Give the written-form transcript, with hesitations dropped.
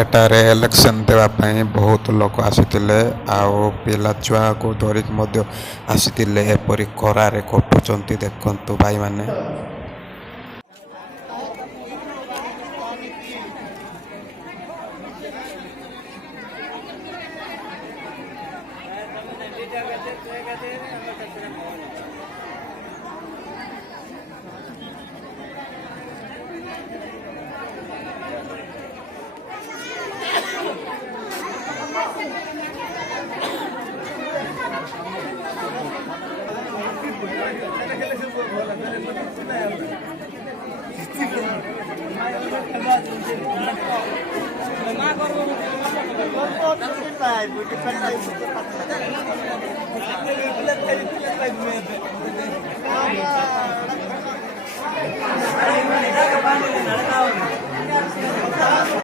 ଏଠାରେ ଇଲେକ୍ସନ ଦେବା ପାଇଁ ବହୁତ ଲୋକ ଆସିଥିଲେ ଆଉ ପିଲା ଛୁଆକୁ ଧରିକି ମଧ୍ୟ ଆସିଥିଲେ। ଏପରି ଖରାରେ ଖଟୁଛନ୍ତି ଦେଖନ୍ତୁ ଭାଇମାନେ।